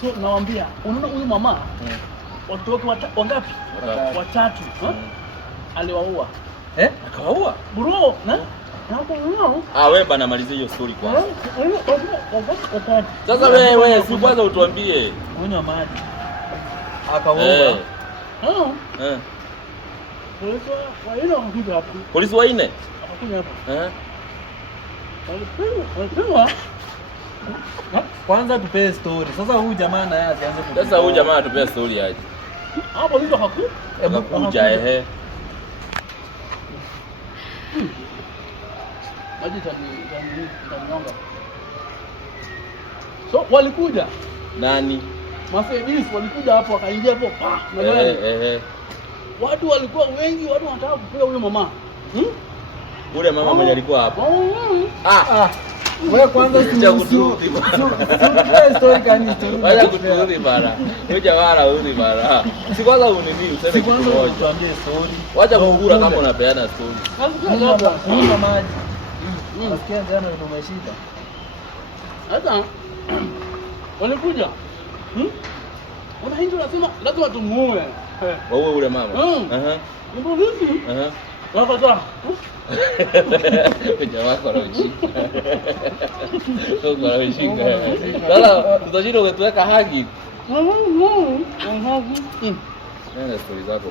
So nawaambia, unaona huyu mama watu wake wangapi? Watatu. Aliwaua. Akawaua? Bro, na wewe bana maliza hiyo story kwanza. Sasa wewe si kwanza utuambie. Unywa maji. Akawaua. Polisi wa nne? Akakuja hapa. Kwanza tupee story. Sasa huyu jamaa naye asianze kuja. Sasa huyu jamaa atupea story aje. Hapo ndio hakuja Maji taninyonga. So walikuja. Nani? Mafedis walikuja hapo wakaingia hapo pa. Watu walikuwa wengi, watu wanataka kupiga huyo mama. Ule mama mwenye alikuwa hapo. Wewe kwanza kuturudi bana. Wewe jamaa urudi bana. Si kwanza unini useme kitu moja. Tuambie story. Wacha kukula kama unapeana story. Kunywa maji. Nasikia jana ndio umeshika. Sasa walikuja. Wananchi wanasema lazima tumuue. Waue ule mama. Ndio nini? Wakata. Jamaa kwa roji. Kwa roji. Sasa tutashinda kutuweka hagi. Nenda story zako.